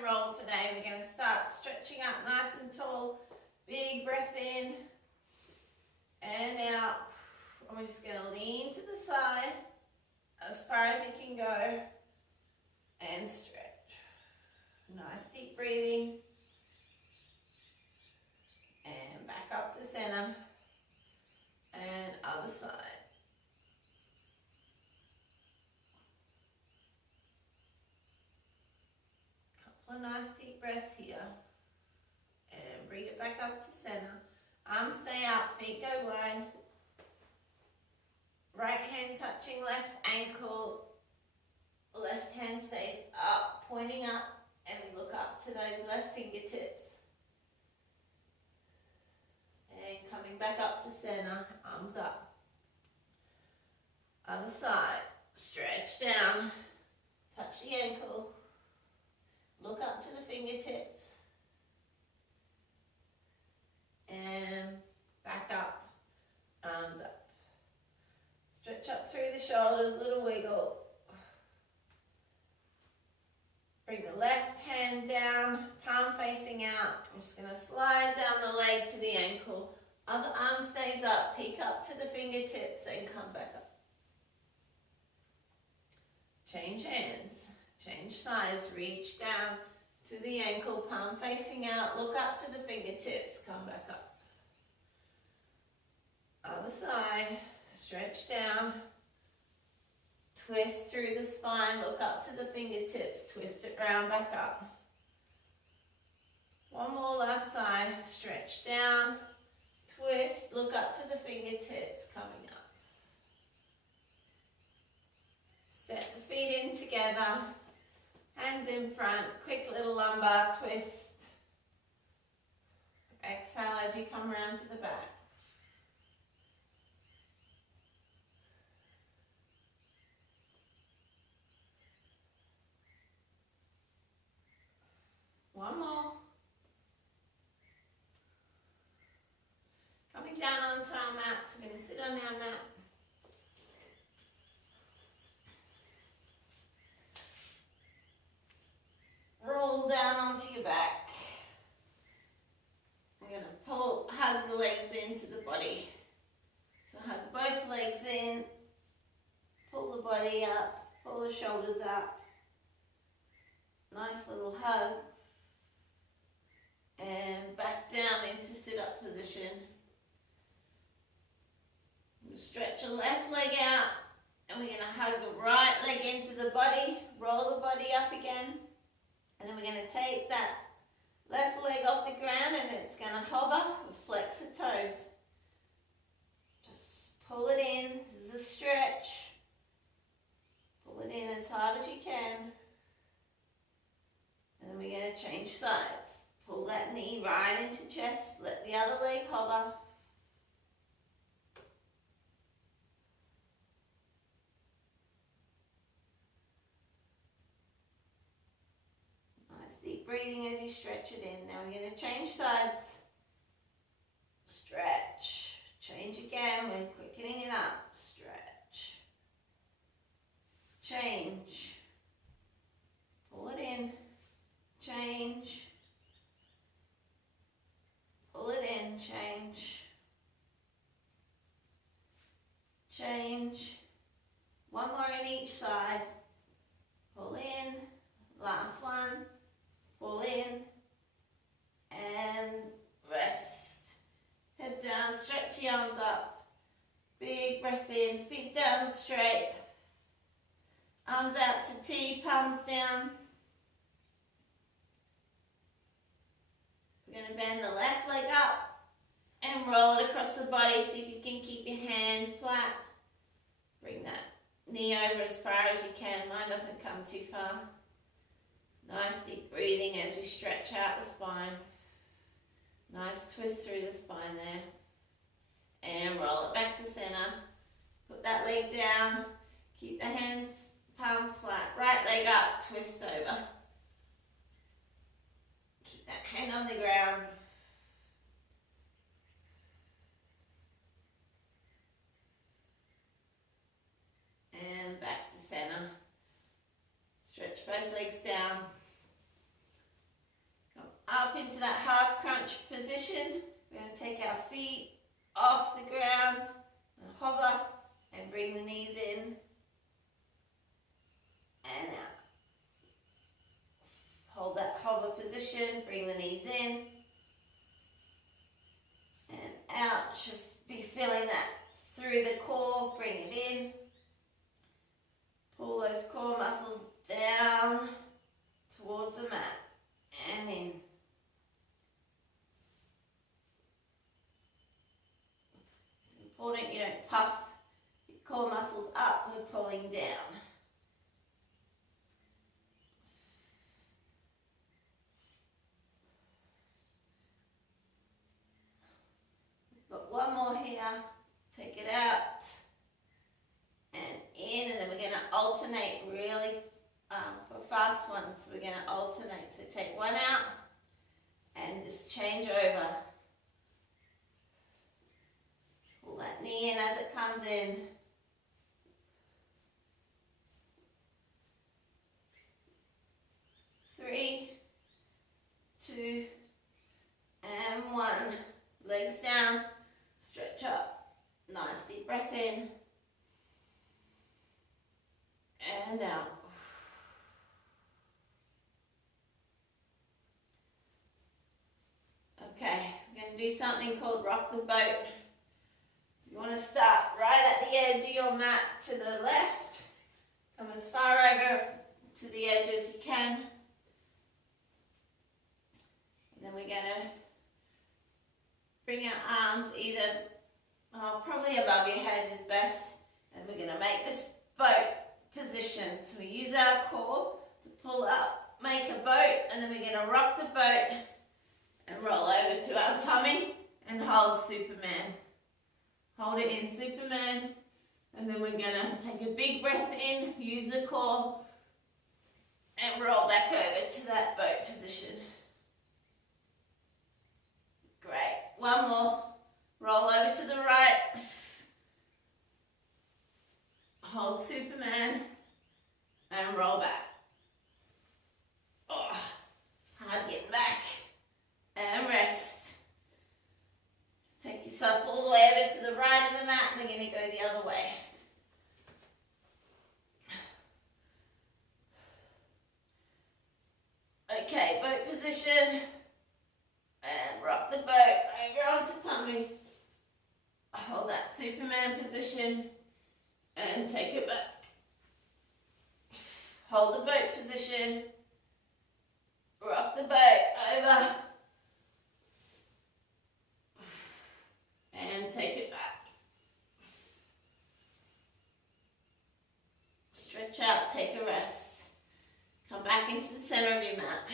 and roll today. We're going to start stretching up nice and tall. Big breath in and out. And we're just going to lean to the side as far as you can go and stretch. Nice deep breathing. And back up to center. And other side. Couple of nice deep breaths here. And bring it back up to center. Arms stay up, feet go wide. Right hand touching left ankle. Left hand stays up, pointing up. And we look up to those left fingertips. And coming back up to center, arms up. Other side, stretch down, touch the ankle, look up to the fingertips, and back up, arms up. Stretch up through the shoulders, little wiggle. Bring the left hand down, palm facing out. I'm just going to slide down the leg to the ankle. Other arm stays up, peek up to the fingertips and come back up. Change hands, change sides, reach down to the ankle, palm facing out, look up to the fingertips, come back up. Other side, stretch down. Twist through the spine, look up to the fingertips, twist it round back up. One more last side, stretch down, twist, look up to the fingertips, coming up. Step the feet in together, hands in front, quick little lumbar twist. Exhale as you come around to the back. One more. Coming down onto our mats, we're going to sit on our mat. Roll down onto your back. We're going to hug the legs into the body. So hug both legs in, pull the body up, pull the shoulders up. Nice little hug. And back down into sit-up position. Stretch the left leg out, and we're going to hug the right leg into the body, roll the body up again, and then we're going to take that left leg off the ground and it's going to hover, flex the toes. Just pull it in, this is a stretch. Pull it in as hard as you can. And then we're going to change sides. Pull that knee right into chest, let the other leg hover. Nice deep breathing as you stretch it in. Now we're going to change sides. Stretch. Change again, we're quickening it up. Stretch. Change. Pull it in. Change. Pull it in, change. Change. One more in each side. Pull in. Last one. Pull in. And rest. Head down, stretch the arms up. Big breath in, feet down straight. Arms out to T, palms down. We're going to bend the left leg up and roll it across the body. See if you can keep your hand flat. Bring that knee over as far as you can. Mine doesn't come too far. Nice deep breathing as we stretch out the spine. Nice twist through the spine there. And roll it back to center. Put that leg down. Keep the hands, palms flat. Right leg up, twist over. Keep that hand on the ground. And back to center. Stretch both legs down. that half crunch position. We're going to take our feet off the ground and hover and bring the knees in and out. Hold that hover position, bring the knees in and out. Should be feeling that through the core, bring it in. Pull those core muscles down towards the mat and in. It's important you don't puff your core muscles up, we're pulling down. We've got one more here, take it out and in, and then we're going to alternate really for fast ones. We're going to alternate, so take one out and just change over. Pull that knee in as it comes in. Three, two, and one. Legs down, stretch up. Nice deep breath in and out. Okay, we're going to do something called rock the boat. So you want to start right at the edge of your mat to the left. Come as far over to the edge as you can. And then we're going to bring our arms either, probably above your head is best. And we're going to make this boat position. So we use our core to pull up, make a boat, and then we're going to rock the boat and roll over to our tummy and hold Superman. Hold it in Superman, and then we're going to take a big breath in, use the core, and roll back over to that boat position. Great. One more. Roll over to the right. Hold Superman and roll back. Oh, it's hard getting back. And rest. Take yourself all the way over to the right of the mat, and we're going to go the other way. Okay, boat position. And rock the boat over onto tummy. Hold that Superman position and take it back. Hold the boat position. Rock the boat over. And take it back. Stretch out, take a rest. Come back into the center of your mat.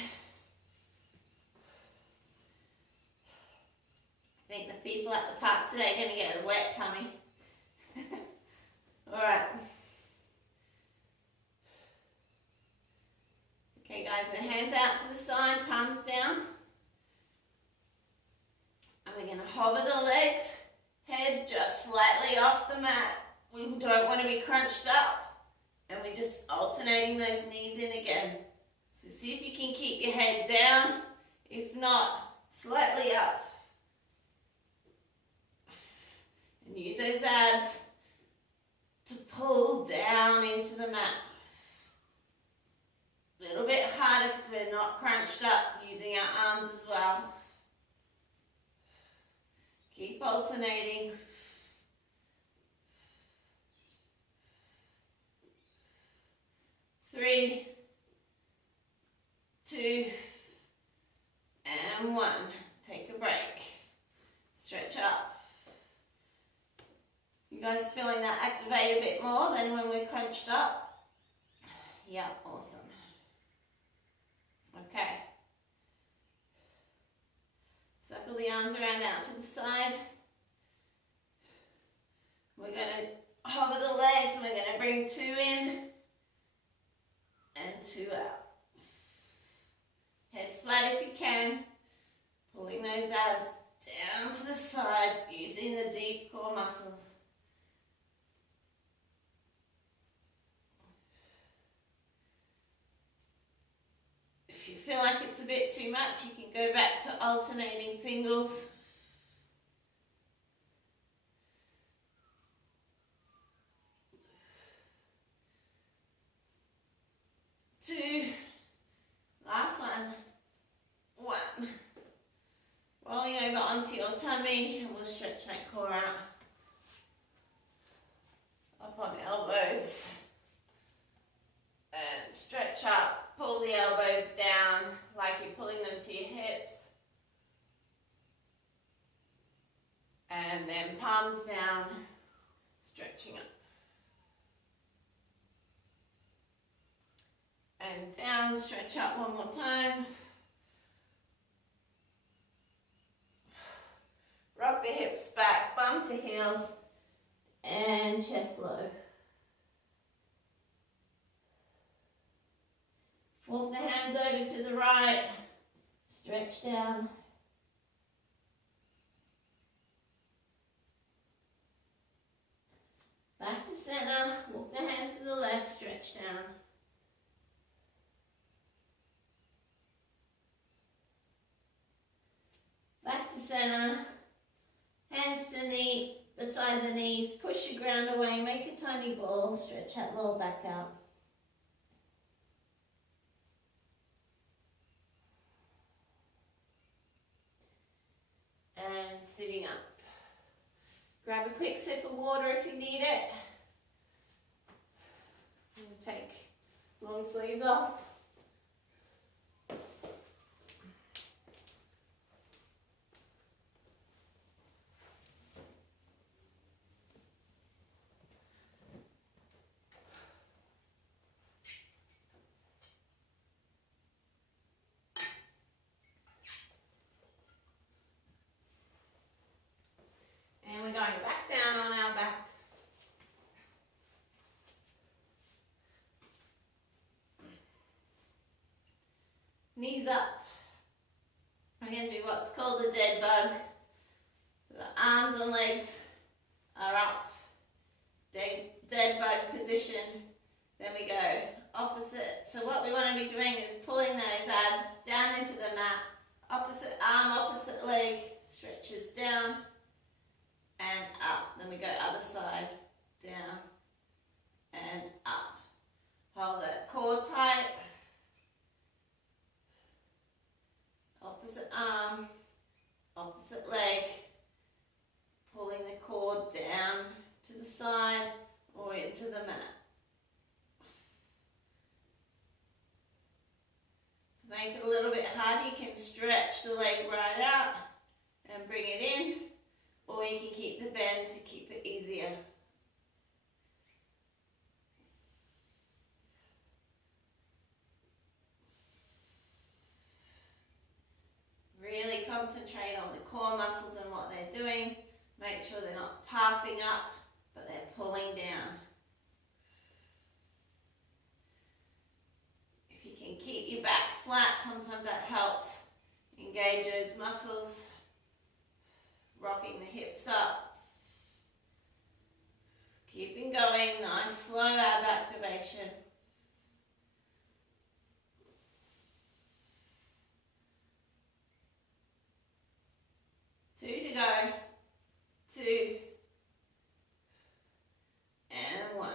I think the people at the park today are going to get a wet tummy. Alright. Okay guys, with hands out to the side, palms down. And we're going to hover the legs, head just slightly off the mat. We don't want to be crunched up. And we're just alternating those knees in again. So see if you can keep your head down. If not, slightly up. And use those abs to pull down into the mat. A little bit harder because we're not crunched up, using our arms as well. Keep alternating. Three, two, and one. Take a break. Stretch up. You guys feeling that activate a bit more than when we're crunched up? Yeah, awesome. Okay. Circle the arms around out to the side. We're going to hover the legs. We're going to bring two in and two out. Head flat if you can. Pulling those abs down to the side using the deep core muscles. If you feel like it's a bit too too much, you can go back to alternating singles. Two, last one, one. Rolling over onto your tummy, and we'll stretch that core out. Up on elbows. And stretch up, pull the elbows down like you're pulling them to your hips. And then palms down, stretching up. And down, stretch up one more time. Rock the hips back, bum to heels, and chest low. Walk the hands over to the right, stretch down. Back to center, walk the hands to the left, stretch down. Back to center, hands to knee, beside the knees, push your ground away, make a tiny ball, stretch that lower back out. And sitting up. Grab a quick sip of water if you need it. And take long sleeves off. And we're going back down on our back. Knees up. We're going to do what's called a dead bug. So the arms and legs are up. Dead bug position. Then we go opposite. So what we want to be doing is pulling those abs down into the mat. Opposite arm, opposite leg. Stretches down. And up. Then we go other side, down and up. Hold that core tight. Opposite arm, opposite leg. Pulling the core down to the side or into the mat. To make it a little bit harder, you can stretch the leg right out and bring it in. Or you can keep the bend to keep it easier. Really concentrate on the core muscles and what they're doing. Make sure they're not puffing up, but they're pulling down. If you can keep your back flat, sometimes that helps engage those muscles. Rocking the hips up. Keeping going, nice slow ab activation. Two to go. Two. And one.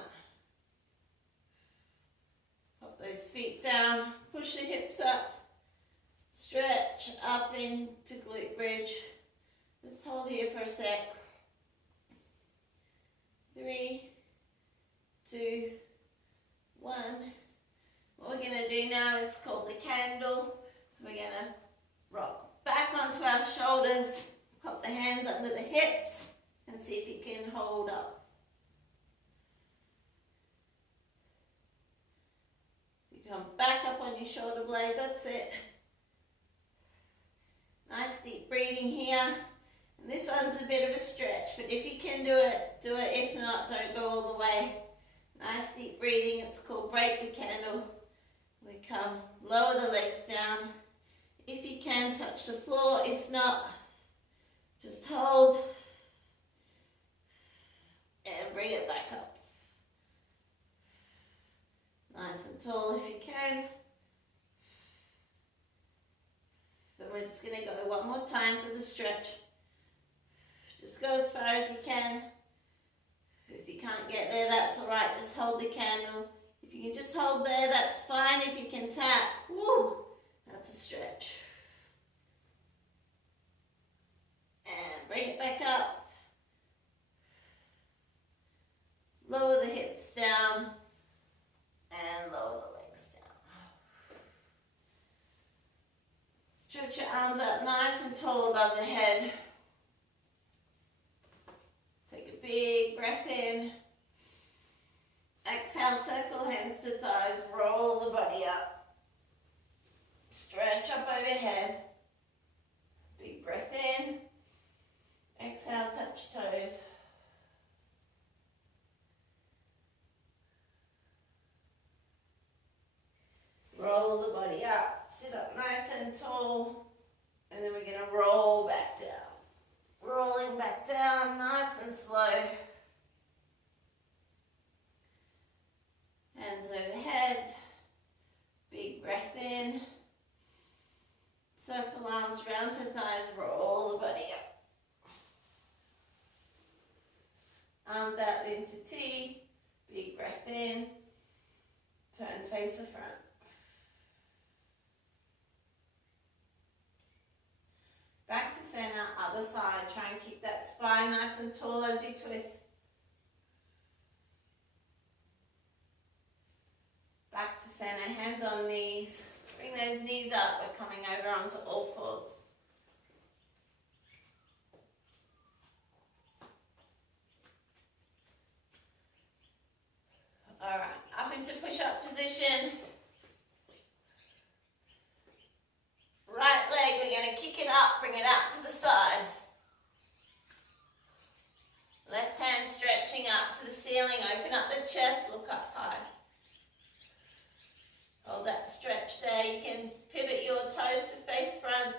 Pop those feet down. Push the hips up. Stretch up into glute bridge. Just hold here for a sec. 3, 2, 1. What we're going to do now is called the candle. So we're going to rock back onto our shoulders, pop the hands under the hips, and see if you can hold up. So you come back up on your shoulder blades, that's it. Nice deep breathing here. And this one's a bit of a stretch, but if you can do it, do it. If not, don't go all the way. Nice deep breathing. It's called break the candle. We come, lower the legs down. If you can, touch the floor. If not, just hold and bring it back up. Nice and tall if you can. just going to go one more time for the stretch. Just go as far as you can. If you can't get there, that's all right. Just hold the candle. If you can just hold there, that's fine. If you can tap, woo, that's a stretch. And bring it back up. Lower the hips down and lower the legs down. Stretch your arms up nice and tall above the head. Take a big breath in. Exhale, circle hands to thighs, roll the body up. Stretch up overhead. Big breath in. Exhale, touch toes. Roll the body up, sit up nice and tall, and then we're going to roll back down. Rolling back down, nice and slow. Hands overhead, big breath in. Circle arms round to thighs, roll the body up. Arms out into T, big breath in. Turn face the front. Back to center, other side. Try and keep that spine nice and tall as you twist. Back to center, hands on knees. Bring those knees up. We're coming over onto all fours. All right, up into push-up position. Right leg, we're going to kick it up, bring it out to the side. Left hand stretching up to the ceiling, open up the chest, look up high. Hold that stretch there. You can pivot your toes to face front.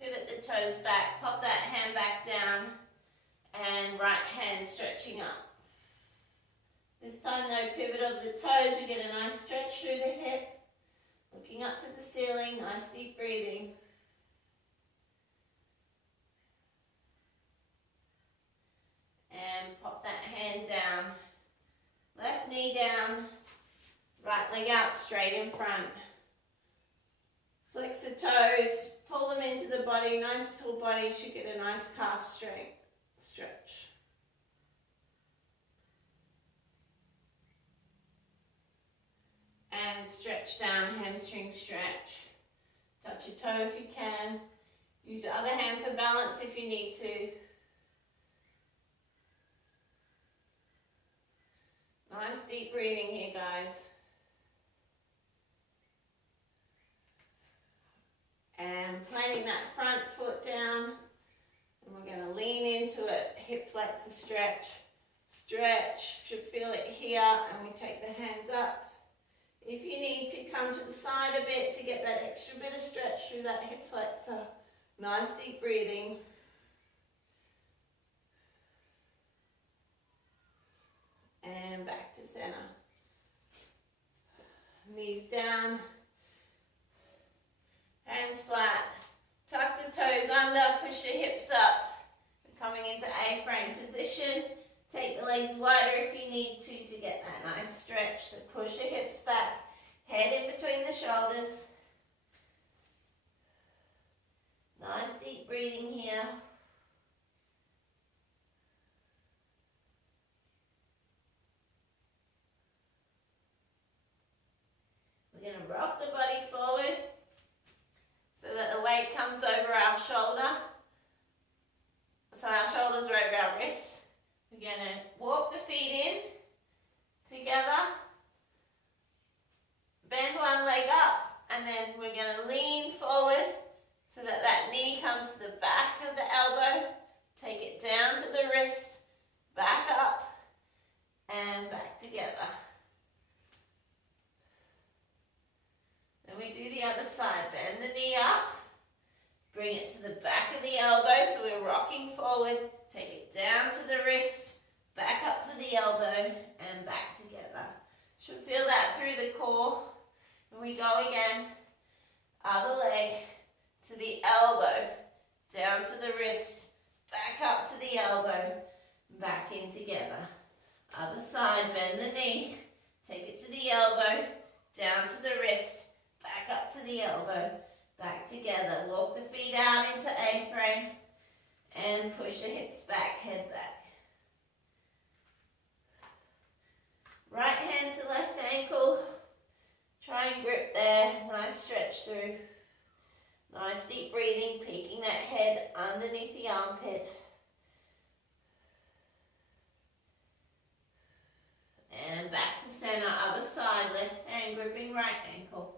Pivot the toes back, pop that hand back down, and right hand stretching up. This time, no pivot of the toes. You get a nice stretch through the hip. Looking up to the ceiling, nice deep breathing. And pop that hand down. Left knee down. Right leg out straight in front. Flex the toes. Pull them into the body. Nice tall body. You should get a nice calf strength stretch. And stretch down, hamstring stretch. Touch your toe if you can. Use your other hand for balance if you need to. Nice deep breathing here, guys. And planting that front foot down. And we're going to lean into it. Hip flexor stretch. Stretch. Should feel it here. And we take the hands up. If you need to, come to the side a bit to get that extra bit of stretch through that hip flexor. Nice deep breathing. And back to center. Knees down. Hands flat. Tuck the toes under, push your hips up. We're coming into A-frame position. Take the legs wider if you need to get that nice stretch. So push your hips back, head in between the shoulders. Nice deep breathing here. We're going to rock the body forward so that the weight comes over our shoulder. So our shoulders are over our wrists. We're going to walk the feet in together, bend one leg up, and then we're going to lean forward so that that knee comes to the back of the elbow. Take it down to the wrist, back up, and back together. Then we do the other side. Bend the knee up, bring it to the back of the elbow, so we're rocking forward. Take it down to the wrist, back up to the elbow, and back together. core. And we go again. Other leg to the elbow, down to the wrist, back up to the elbow, back in together. Other side, bend the knee, take it to the elbow, down to the wrist, back up to the elbow, back together. Walk the feet out into A-frame and push the hips back, head back. Right hand to left ankle. Try and grip there. Nice stretch through. Nice deep breathing, peeking that head underneath the armpit. And back to center, other side, left hand gripping right ankle.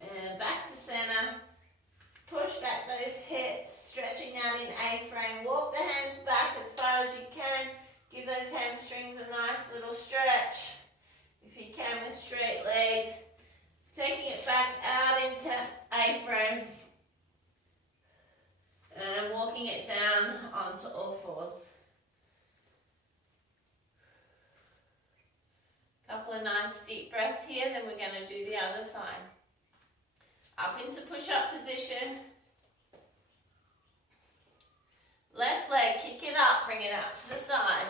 And back to center. Push back those hips, stretching out in A-frame. Walk the hands back as far as you can. Give those hamstrings a nice little stretch. If you can with straight legs. Taking it back out into A-frame. And walking it down onto all fours. Couple of nice deep breaths here, then we're going to do the other side. Up into push-up position. Left leg, kick it up, bring it out to the side.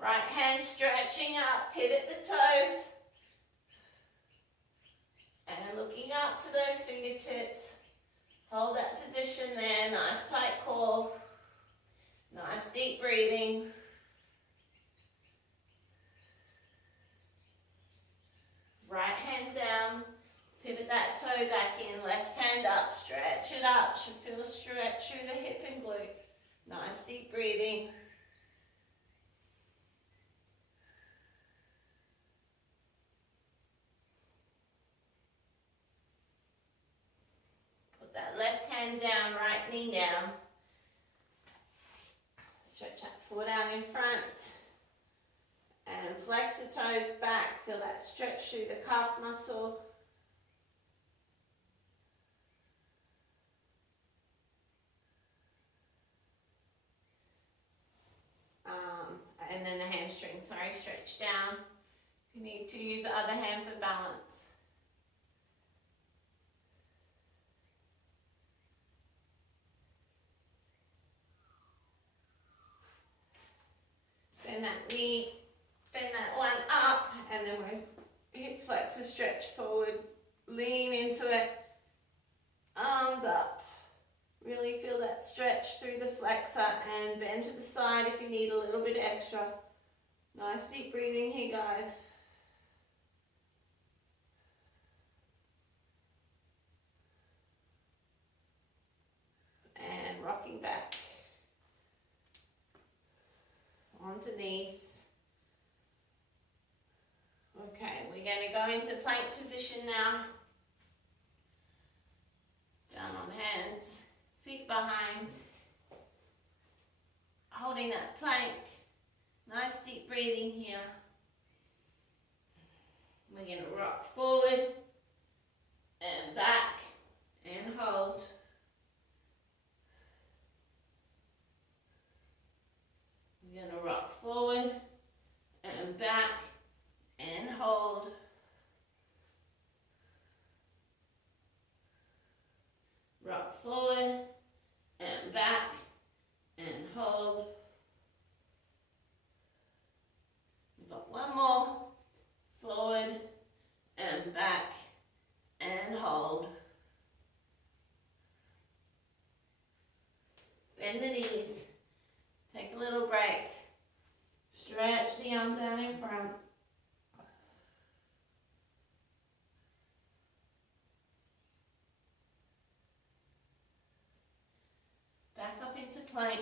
Right hand stretching up, pivot the toes. And looking up to those fingertips. Hold that position there, nice tight core. Nice deep breathing. Right hand down, pivot that toe back in, left hand up, stretch it up, should feel a stretch through the hip and glute. Nice deep breathing. Put that left hand down, right knee down. Stretch that foot out in front. And flex the toes back, feel that stretch through the calf muscle. And then the hamstring, stretch down. You need to use the other hand for balance. Bend that knee. Bend that one up, and then we hip flex the stretch forward, lean into it, arms up. Really feel that stretch through the flexor and bend to the side if you need a little bit extra. Nice deep breathing here, guys. And rocking back onto knees. Okay, we're going to go into plank position now. Down on hands, feet behind. Holding that plank. Nice deep breathing here. We're going to rock forward and back and hold. We're going to rock forward and back and hold. Rock forward and back and hold. We've got one more. Forward and back and hold. Bend the knees. Take a little break. Stretch the arms out in front. Back up into plank.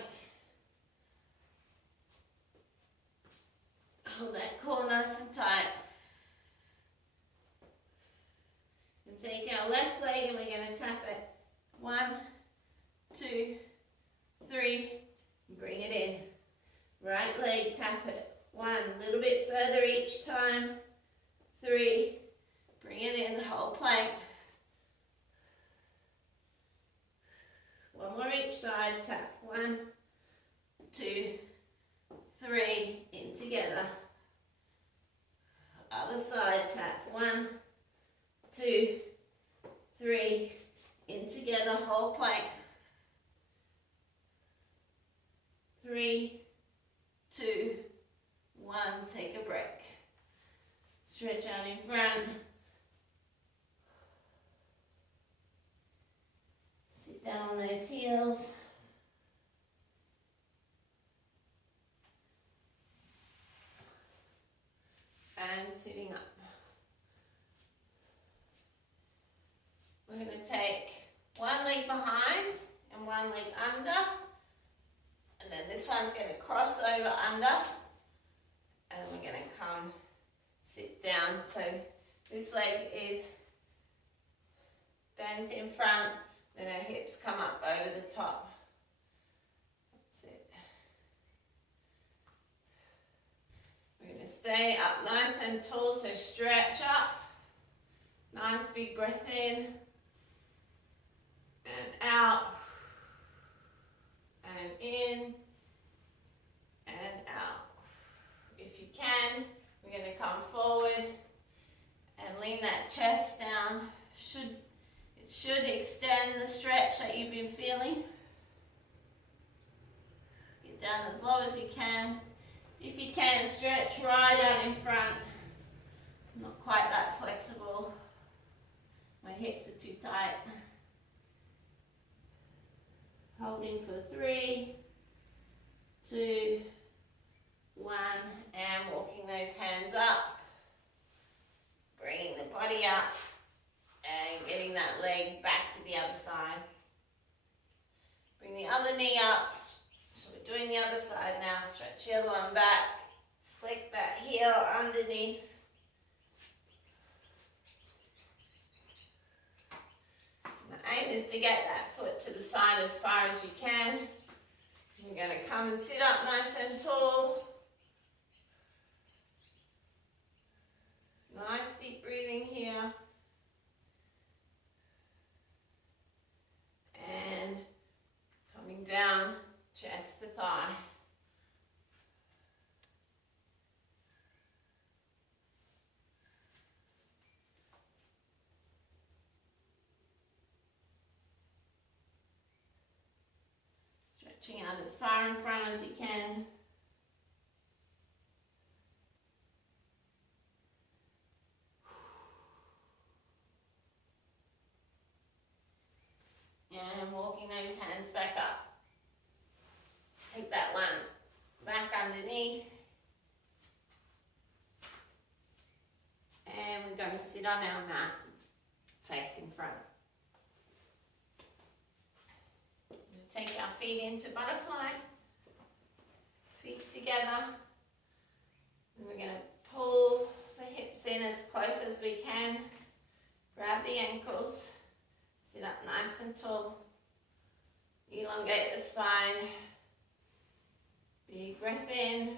Hold that core nice and tight. And take our left leg and we're going to tap it. 1, 2, 3. Bring it in. Right leg, tap it. 1, a little bit further each time. 3. Bring it in, the whole plank. One more each side, tap. 1, 2, 3, in together. Other side, tap. 1, 2, 3, in together, whole plank. 3, 2, 1, take a break. Stretch out in front. Sit down on those heels. And sitting up. We're going to take one leg behind and one leg under. And then this one's going to cross over under. And we're going to come sit down. So this leg is bent in front. Then our hips come up over the top. That's it. We're going to stay up nice and tall, so stretch up. Nice big breath in. And out. And in. And out. If you can, we're going to come forward and lean that chest down. It should extend the stretch that you've been feeling. Get down as low as you can. If you can, stretch right out in front. Not quite that flexible. My hips are too tight. Holding for 3, 2, 1, and walking those hands up. Bringing the body up and getting that leg back to the other side. Bring the other knee up. So we're doing the other side now. Stretch the other one back. Flick that heel underneath. The aim is to get that foot to the side as far as you can. You're going to come and sit up nice and tall. Nice deep breathing here. And coming down, chest to thigh. Stretching out as far in front as you can. And walking those hands back up. Take that one back underneath. And we're going to sit on our mat, facing front. Take our feet into butterfly, feet together. And we're going to pull the hips in as close as we can. Grab the ankles. Sit up nice and tall. Elongate the spine. Big breath in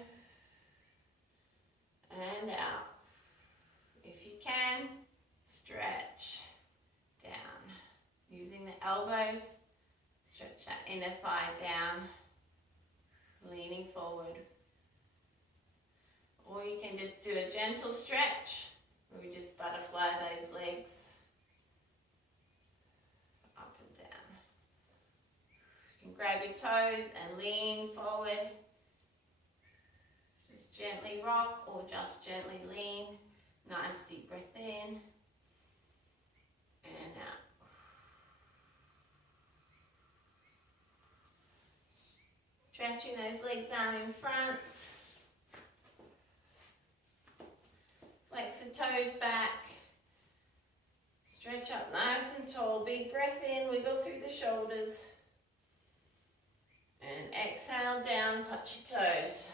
and out. If you can, stretch down. Using the elbows, stretch that inner thigh down, leaning forward. Or you can just do a gentle stretch where we just butterfly those legs. Grab your toes and lean forward. Just gently rock or just gently lean. Nice deep breath in and out. Stretching those legs out in front. Flex the toes back. Stretch up nice and tall. Big breath in, wiggle through the shoulders. And exhale down, touch your toes.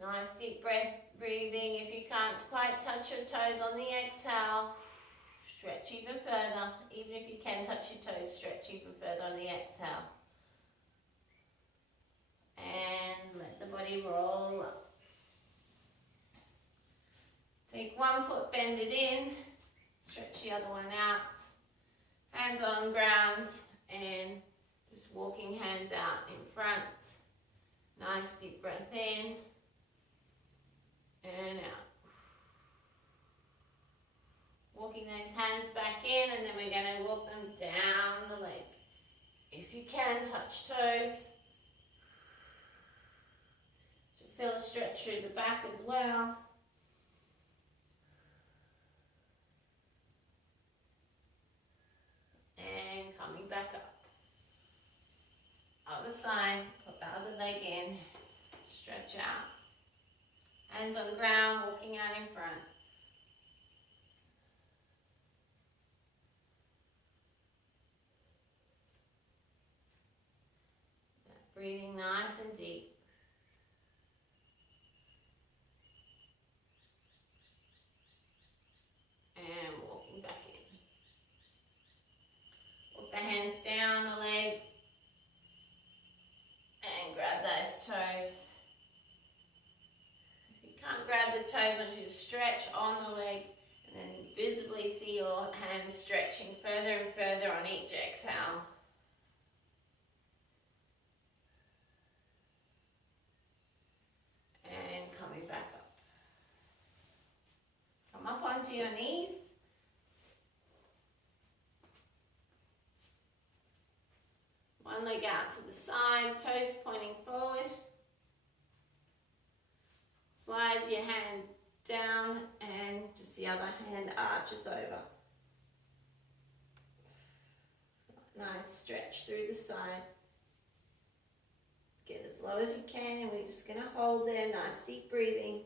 Nice deep breath, breathing. If you can't quite touch your toes on the exhale, stretch even further. Even if you can touch your toes, stretch even further on the exhale. And let the body roll up. Take one foot, bend it in. Stretch the other one out. Hands on ground and just walking hands out in front. Nice deep breath in and out. Walking those hands back in, and then we're going to walk them down the leg. If you can, touch toes. Feel a stretch through the back as well. And coming back up. Other side, put the other leg in, stretch out. Hands on the ground, walking out in front. Breathing nice and deep. And walking back in. Walk the hands down the leg and grab those toes. If you can't grab the toes, I want you to stretch on the leg and then visibly see your hands stretching further and further on each exhale. And coming back up. Come up onto your knees. One leg out to the side, toes pointing forward. Slide your hand down and just the other hand arches over. Nice stretch through the side. Get as low as you can, and we're just going to hold there. Nice deep breathing.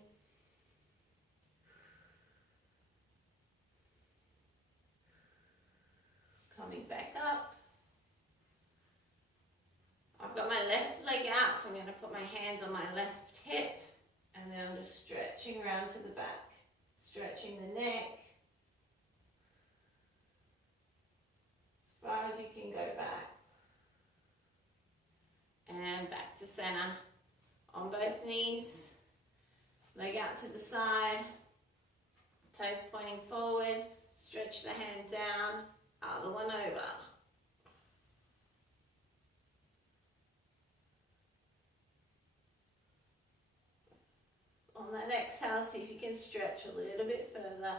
Coming back up. I've got my left leg out, so I'm going to put my hands on my left hip, and then I'm just stretching around to the back. Stretching the neck. As far as you can go back. And back to center on both knees, leg out to the side, toes pointing forward, stretch the hand down, other one over. On that exhale, see if you can stretch a little bit further.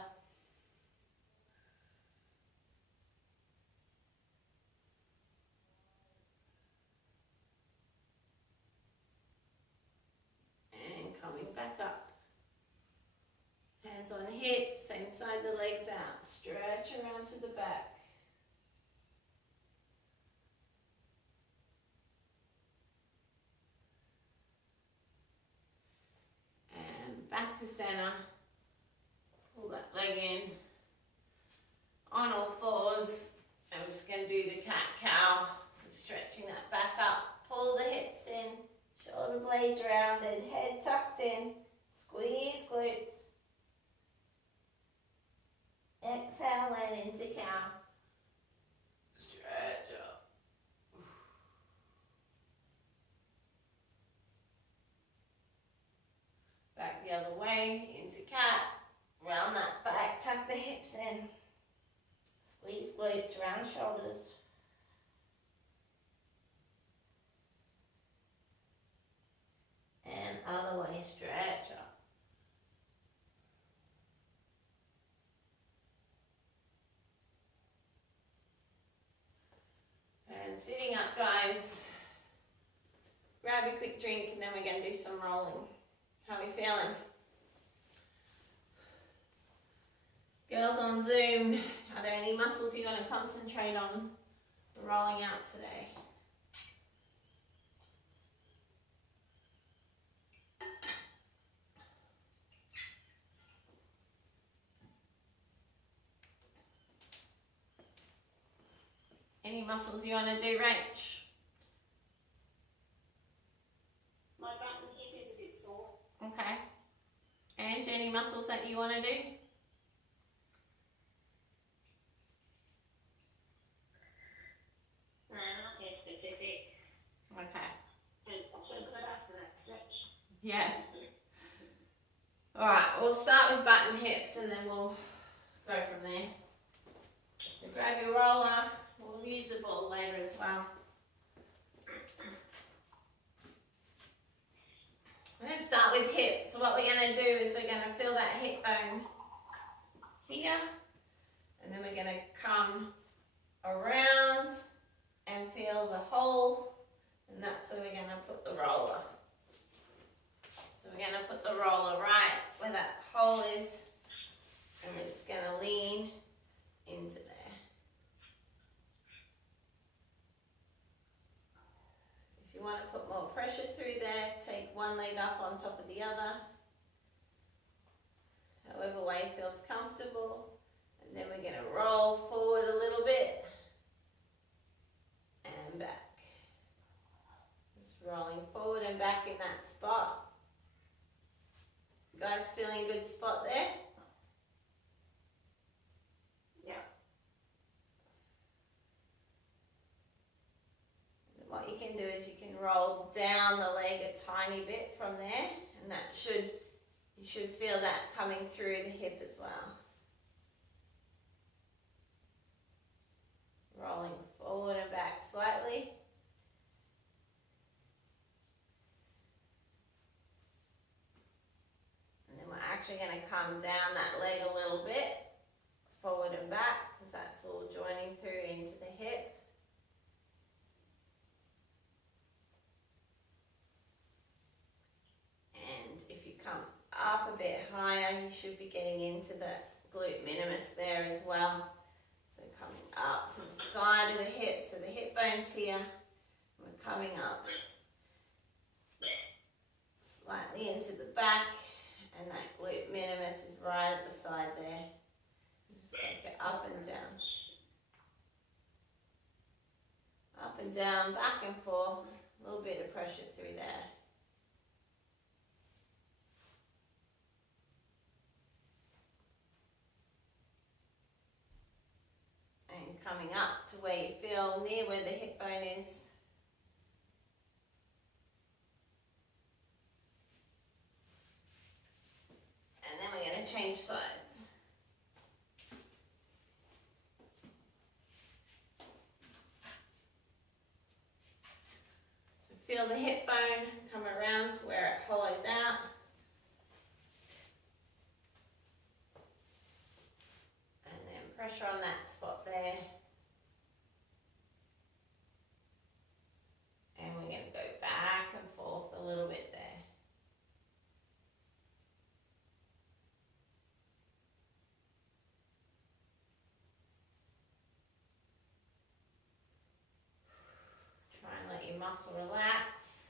Back up. Hands on hip, same side the legs out. Stretch around to the back. And back to center. Pull that leg in. On all fours. And we're just going to do the cat-cow. So stretching that back up. Pull the hips in. Shoulder blades rounded, head tucked in, squeeze glutes. Exhale and into cow. Stretch up. Back the other way, into cat. Round that back, tuck the hips in. Squeeze glutes, round shoulders. And other way, stretch up. And sitting up, guys. Grab a quick drink and then we're going to do some rolling. How are we feeling? Girls on Zoom, are there any muscles you're going to concentrate on for rolling out today? Any muscles you want to do, Rach? My back and hip is a bit sore. Okay. And any muscles that you want to do? No, nothing specific. Okay. And I should go after that stretch. Yeah. Alright, we'll start with butt and hips and then we'll go from there. So grab your roller, use the ball later as well. We're going to start with hips. So what we're going to do is we're going to feel that hip bone here, and then we're going to come around and feel the hole, and that's where we're going to put the roller. So we're going to put the roller right where that hole is, and we're just going to lean into there. If you want to put more pressure through there, take one leg up on top of the other, however way feels comfortable. And then we're going to roll forward a little bit and back. Just rolling forward and back in that spot. You guys feeling a good spot there? Yeah. What you can do is you can roll down the leg a tiny bit from there, and that you should feel that coming through the hip as well. Rolling forward and back slightly. And then we're actually going to come down that leg a little bit, forward and back, because that's all joining through into the hip. Up a bit higher, you should be getting into the glute minimus there as well. So coming up to the side of the hip, so the hip bone's here. We're coming up slightly into the back, and that glute minimus is right at the side there. Just take it up and down. Up and down, back and forth. A little bit of pressure through there. Coming up to where you feel near where the hip bone is. And then we're going to change sides. So feel the hip bone come around to where it hollows out. And then pressure on that spot there. And we're going to go back and forth a little bit there. Try and let your muscle relax.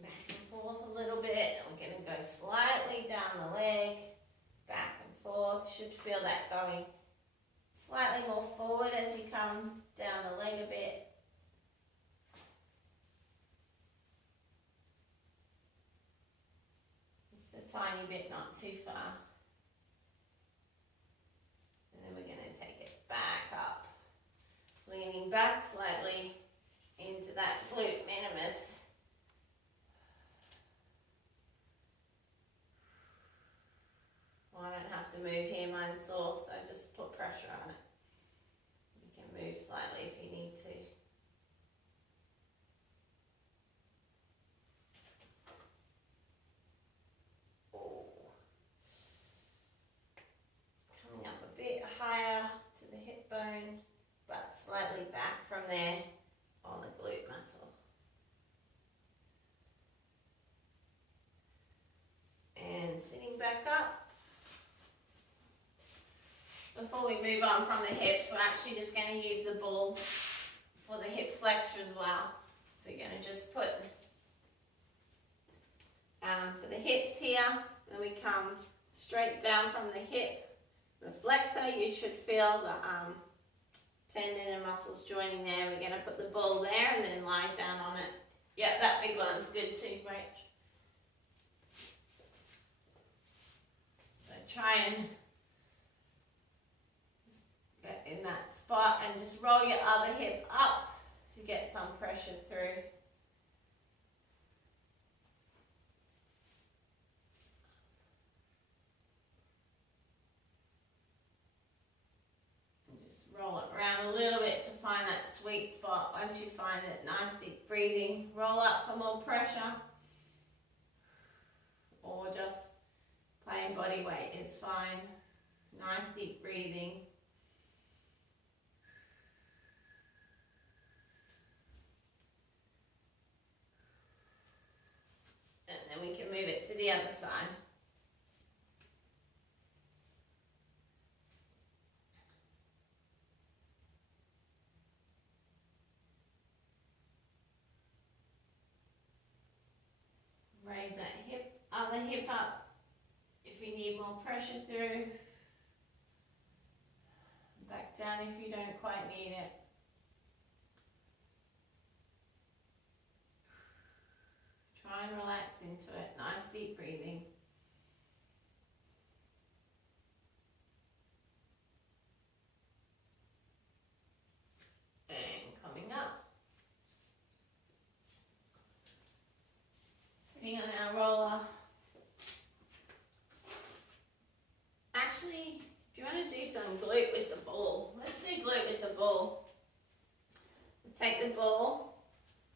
Back and forth a little bit. We're going to go slightly down the leg. Back and forth. You should feel that going slightly more forward as you come down the leg a bit. Just a tiny bit, not too far. And then we're going to take it back up, leaning back slightly into that glute minimus. Well, I don't have to move here, mine's sore, so just put pressure on it. You can move slightly if you need to. Oh. Coming up a bit higher to the hip bone, but slightly back from there on the glute muscle. And sitting back up. Before we move on from the hips, we're actually just going to use the ball for the hip flexor as well. So you're going to just put so the hips here, then we come straight down from the hip. The flexor, you should feel the tendon and muscles joining there. We're going to put the ball there and then lie down on it. Yeah, that big one's good too, Rach. So try and get in that spot and just roll your other hip up to get some pressure through. find that sweet spot. Once you find it, nice deep breathing. Roll up for more pressure. Or just plain body weight is fine. Nice deep breathing. And then we can move it to the other side. Raise that hip, other hip up if you need more pressure through. Back down if you don't quite need it. Try and relax into it. Nice deep breathing. And coming up. Sitting on our roller. Actually, do you want to do some glute with the ball? Let's do glute with the ball. Take the ball.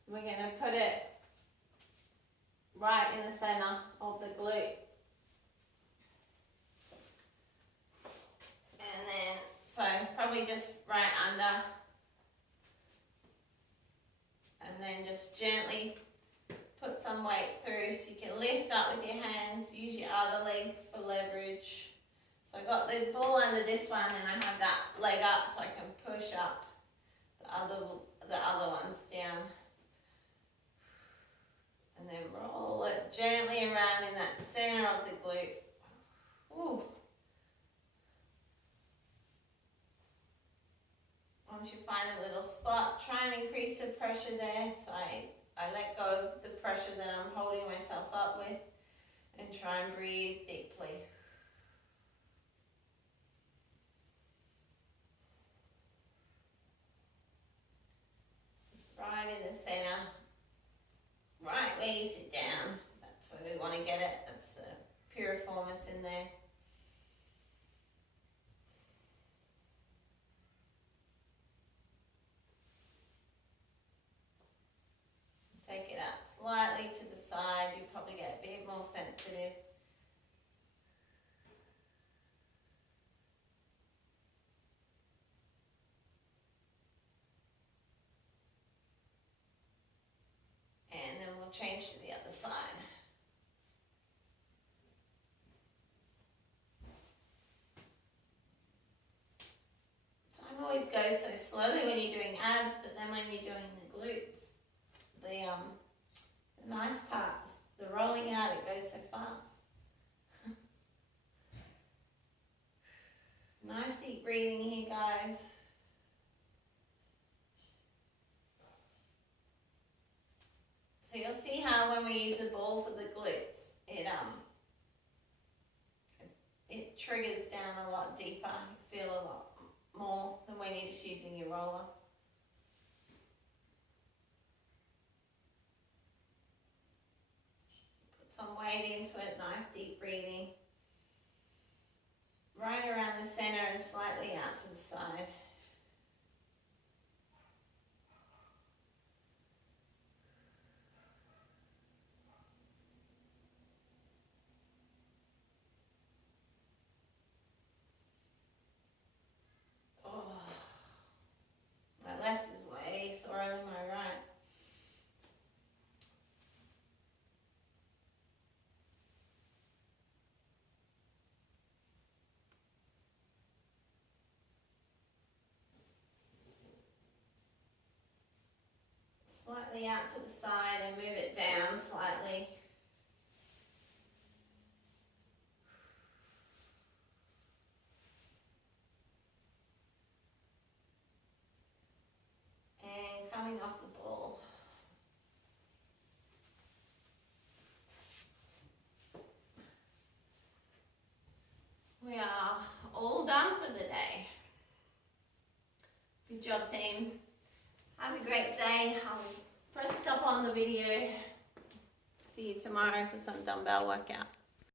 We're going to put it right in the center of the glute. And then, so probably just right under. And then just gently put some weight through so you can lift up with your hands. Use your other leg for leverage. So I got the ball under this one and I have that leg up so I can push up the other ones down. And then roll it gently around in that center of the glute. Ooh. Once you find a little spot, try and increase the pressure there. So I let go of the pressure that I'm holding myself up with and try and breathe deeply. Right in the center. Right where you sit down, that's where we want to get it. That's the piriformis in there. Take it out slightly to the side, you probably get a bit more sensitive. And then we'll change to the other side. Time always goes so slowly when you're doing abs, but then when you're doing the glutes, the nice parts, the rolling out, it goes so fast. Nice deep breathing here, guys. So you'll see how when we use the ball for the glutes, it triggers down a lot deeper. You feel a lot more than when you're just using your roller. Put some weight into it, nice deep breathing. Right around the center and slightly out to the side. Left is way sore than my right. Slightly out to the side and move it down slightly. And coming off the ball. We are all done for the day. Good job, team. Have a great day. I'll press stop on the video. See you tomorrow for some dumbbell workout.